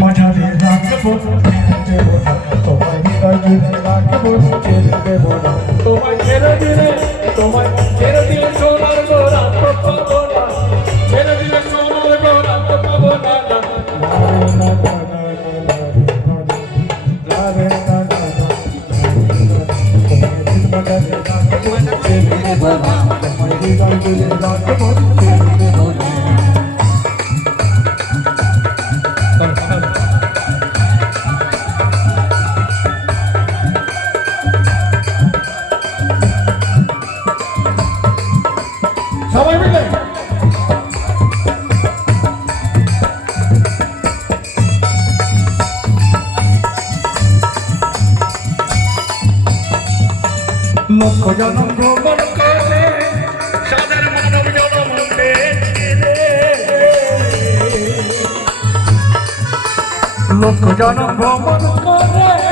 মাঝারে রাখবো দেব না তোমায় হৃদয় জুড়ে রাখবো ছেড়ে দেব না তোমায় ছেড়ে দিলে সোনার গোরা তো পাবো না ছেড়ে দিলে সোনার গোরা তো পাবো না সবাই মিলে লক্ষ জনম ভ্রমণ করে সাদের মানব জনম পেয়েছিলে লক্ষ জনম ভ্রমণ করে